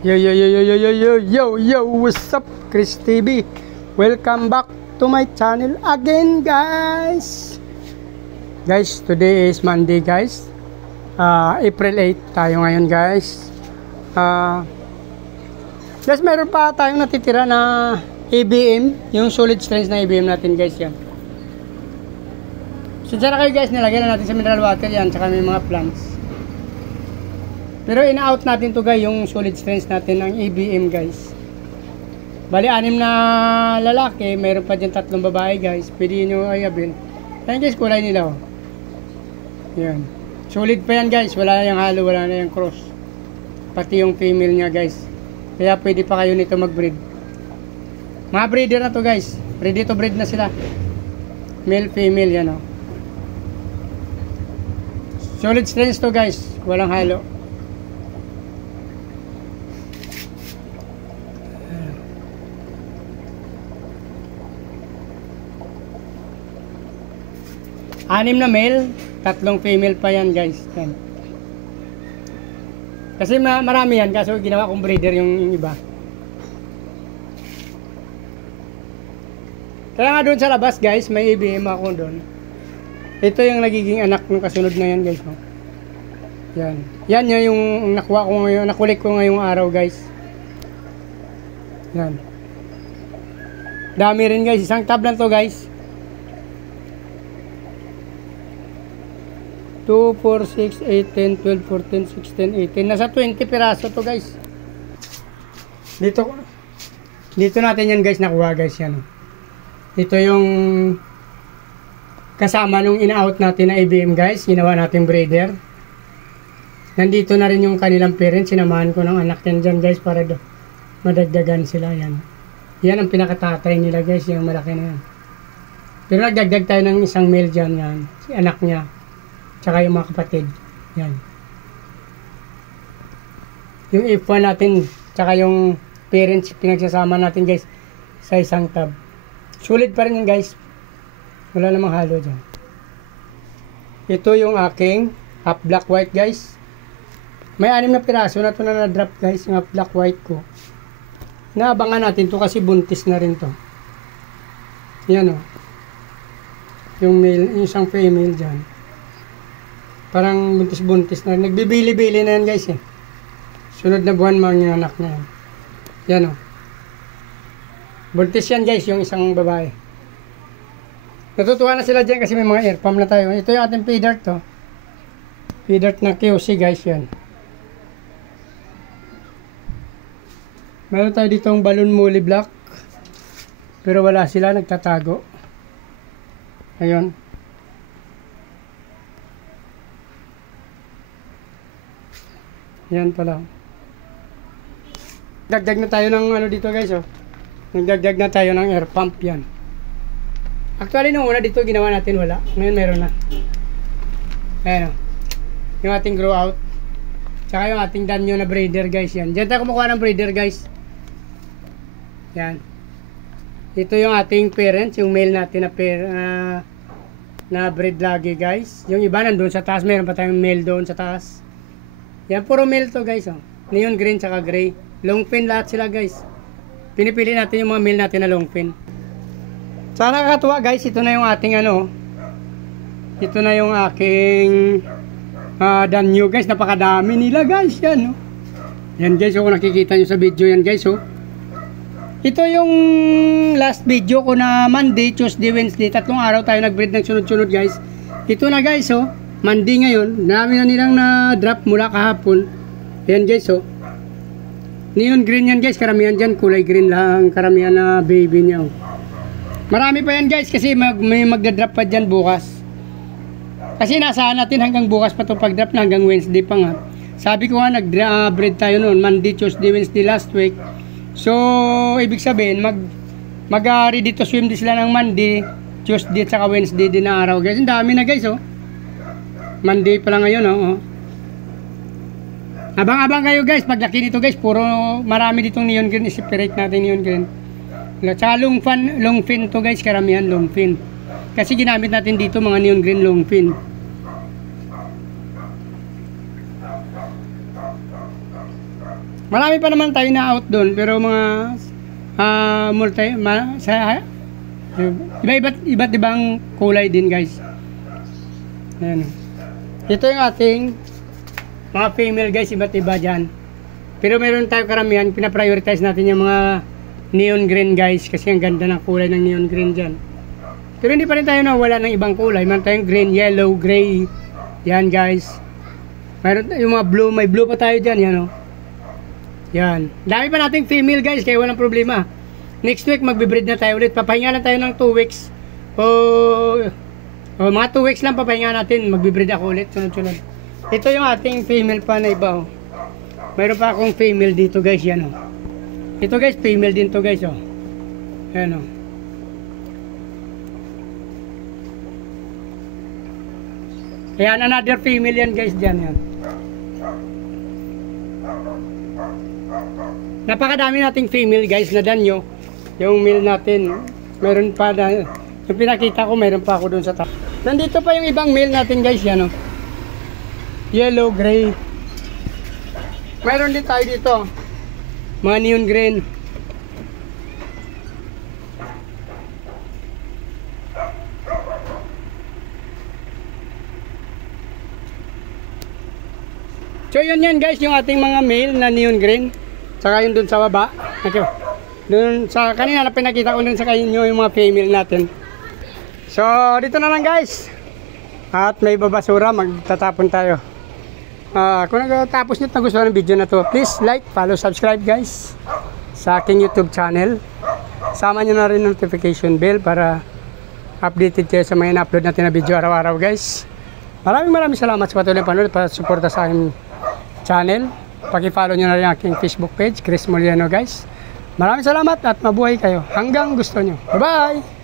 Yo yo yo yo yo yo yo yo yo, what's up, Chris TV? Welcome back to my channel again, guys. Guys, today is Monday, guys. April 8 tayo ngayon, guys. Guys, meron pa tayong natitira na ABM, yung solid strength na ABM natin, guys, yan. So dyan na kayo, guys, nilagyan na natin sa mineral water yan, tsaka may mga plants. Pero ina-out natin to, guys, yung solid strength natin ng ABM, guys. Bali, 6 na lalaki, mayroon pa dyan 3 babae, guys. Pwede nyo ayabin. Ayan, guys, kulay nila, oh. Yan. Solid pa yan, guys. Wala na yung halo, wala na yung cross. Pati yung female nya, guys. Kaya pwede pa kayo nito mag-breed. Mga breeder na to, guys. Ready to breed na sila. Male, female, yan, oh. Solid strength to, guys. Walang halo. Anim na male, 3 female pa yan, guys. Yan. Kasi marami yan, kaso ginawa kong breeder yung iba. Kaya nga doon sa labas, guys, may ABM ako doon. Ito yung nagiging anak ng kasunod na yan, guys. Yan. Yan yung nakuha ko ngayon, nakulik ko ngayong araw, guys. Yan. Dami rin, guys. Isang tab lang to, guys. 2, 4, 6, 8, 10, 12, 14, 16, 18. Nasa 20 piraso to, guys. Dito natin yan, guys, nakuha, guys, yan. Ito yung kasama nung ina-out natin na ABM, guys. Ginawa natin breeder. Nandito na rin yung kanilang parents. Sinamahan ko ng anak yan dyan, guys, para madagdagan sila, yan. Yan ang pinakatatay nila, guys, yung malaki na yan. Pero nagdagdag tayo ng isang male dyan, yan. Si anak niya. Tsaka yung mga kapatid. Yan. Yung F1 natin, tsaka yung parents, pinagsasama natin, guys, sa isang tab. Sulit pa rin yun, guys. Wala namang halo dyan. Ito yung aking half black white, guys. May 6 na piraso na ito na na-drop, guys, yung half black white ko. Naabangan natin to kasi buntis na rin to. Yan, o. Yung male, yung isang female dyan. Parang buntis-buntis na. Nagbibili-bili na yan, guys, eh. Sunod na buwan mga anak na yan. Yan, o. Buntis yan, guys, yung isang babae. Natutuwa na sila dyan kasi may mga air pump na tayo. Ito yung ating feeder to. Feeder na QC, guys, yan. Meron tayo ditong balloon molly black. Pero wala sila, nagtatago. Ayun. Yan pala. Dagdag na tayo ng ano dito, guys, oh. Nagdagdag na tayo ng air pump, yan. Actually, nung una dito ginawa natin, wala. Ngayon meron na. Ayan, oh. Yung ating grow out. Tsaka yung ating danyo na breeder, guys, yan. Diyan tayo kumukuha ng breeder, guys. Yan. Ito yung ating parents, yung male natin na breed lagi, guys. Yung iba nandun sa taas, meron pa tayong male doon sa taas. Yan, puro male to, guys, oh. Neon green tsaka gray. Long fin lahat sila, guys. Pinipili natin yung mga male natin na long fin. Sana nakakatuwa, guys. Ito na yung ating ano. Ito na yung aking danyo, guys. Napakadami nila, guys. Yan, oh. Yan, guys, oh. Kung nakikita nyo sa video yan, guys, oh. Ito yung last video ko na Monday, Tuesday, Wednesday. 3 araw tayo nag-breed ng sunod-sunod, guys. Ito na, guys, oh. Monday ngayon. Dami na nilang na-drop mula kahapon. Yan, guys, oh. Neon green yan, guys. Karamihan dyan. Kulay green lang. Karamihan na baby niya, oh. Marami pa yan, guys. Kasi may magda-drop pa dyan bukas. Kasi nasaan natin hanggang bukas pa ito pag-drop na. Hanggang Wednesday pa nga. Sabi ko nga, nag-breed tayo noon. Monday, Tuesday, Wednesday last week. So, ibig sabihin, mag-ready to swim din sila ng Monday, Tuesday, at saka Wednesday din na araw, guys. Ang dami na, guys, oh. Monday pa lang ngayon, oh. Abang-abang kayo, guys. Paglaki nito, guys, puro marami ditong neon green. I-separate natin neon green. Tsaka long fin to, guys. Karamihan long fin. Kasi ginamit natin dito mga neon green long fin. Marami pa naman tayo na out doon, pero mga iba't ibang kulay din guys. Ayan. Ito yung ating mga female guys, iba't iba dyan. Pero meron tayo karamihan, pinaprioritize natin yung mga neon green guys, kasi ang ganda ng kulay ng neon green dyan. Pero hindi pa rin tayo nawala ng ibang kulay. Meron tayong green, yellow, gray. Yan guys. Meron yung mga blue, may blue pa tayo dyan, yan o. Yan. Dami pa nating female guys, kaya walang problema. Next week magbe-breed na tayo ulit. Papahinga lang tayo ng 2 weeks. Mga 2 weeks lang papahinga natin. Magbe-breed ako ulit, sunod-sunod. Ito yung ating female pa na iba o. Mayroon pa akong female dito guys, yan o. Ito guys, female din to guys o. Yan o. Ayan, another female yan guys, dyan yan. Napakadami nating female guys na danyo. Yung male natin, meron pa na, yung pinakita ko, meron pa ako dun sa top. Nandito pa yung ibang male natin guys, yan o. Yellow, gray. Meron din tayo dito, mga neon green. So yun yan guys, yung ating mga male na neon green. Saka yun dun sa baba. Okay. Dun sa kanina na pinakita ko dun sa kanyo yung mga female natin. So dito na lang guys. At may babasura, magtatapon tayo. Kung nagtatapos nyo at nagustuhan ng video na to, please like, follow, subscribe guys sa aking YouTube channel. Sama nyo na rin notification bell para updated kayo sa mga in-upload natin na video araw-araw guys. Maraming salamat sa patuloy panonood at suporta sa aking channel. Paki-follow nyo na rin ang aking Facebook page, Chris Moliano guys. Maraming salamat at mabuhay kayo hanggang gusto nyo. Bye-bye!